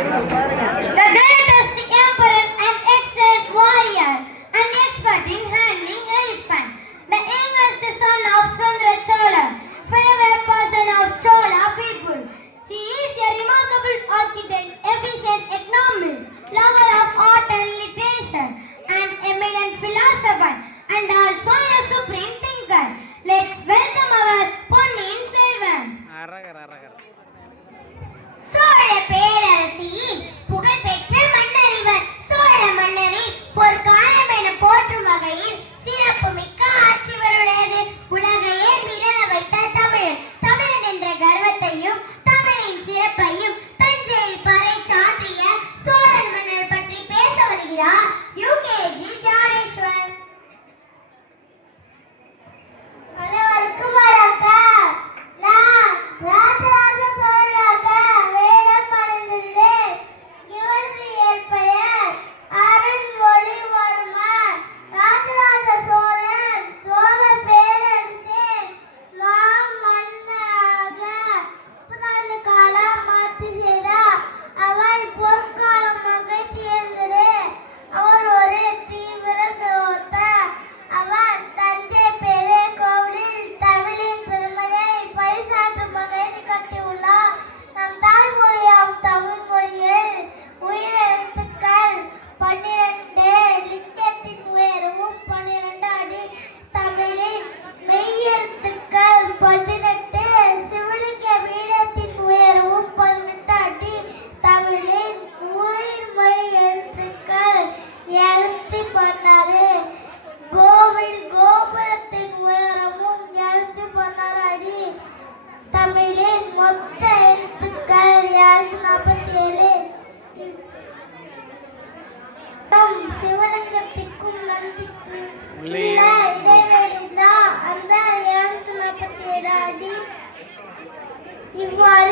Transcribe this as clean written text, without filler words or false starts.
The greatest emperor and excellent warrior and expert in handling elephant. The youngest son of Sundra Chola, favorite person of Chola people. He is a remarkable architect, efficient economist, lover of art and literature, an eminent philosopher, and also a supreme thinker. Let's welcome our Ponniyin Selvan. Chola பேரரசியின் புகழ்பெற்ற மன்னர் இவர். சோழ மன்னரின் பொற்காலம் என போற்றும் வகையில் சிறப்புமிக்க ஆட்சிவருடையது. உலகையே மிரள வைத்த தமிழன். தமிழன் என்ற கர்வத்தையும் தமிழின் சிறப்பையும் தஞ்சையில் பறைசாற்றிய சோழன் மன்னர் பற்றி பேச வருகிறார் யூகேஜி ஞானேஸ்வர். அனைவருக்கும் வணக்கம். நான் ராஜராஜ சோழனாக வேடம் அணிந்துள்ளேன். இவரது இயற்பெயர் அருண்மொழிவர்மன். ராஜராஜ சோழன் சோழ பேரரசின் மாமன்னராக 30 காலம் ஆட்சி செய்தார். அவர் பொற்காலமாக திகழ்ந்தது. அவர் ஒரு தீவிர சகோதரர். அவர் தஞ்சை பெரிய கோவிலில் தமிழின் பெருமையை பறைசாற்றும் வகையில் கட்டியுள்ளார். நம் தாய்மொழியாம் தமிழ் மொழியில் உயிரெழுத்துக்கள் 12, லிங்கத்தின் உயரமும் 12 அடி. தமிழின் மெய்யெழுத்துக்கள் 18, சிவலிங்க பீடத்தின் உயரமும் 18 அடி. தமிழின் உயிர்மெய் எழுத்துக்கள் 216. கோவில் கோபுரத்தின் உயரமும் 216 அடி. தமிழின் மொத்த எழுத்துக்கள் 247. சிவலிங்கத்திற்கும் நந்திக்கும் உள்ள இடைவெளி தான் அந்த 247 அடி. இவ்வாறு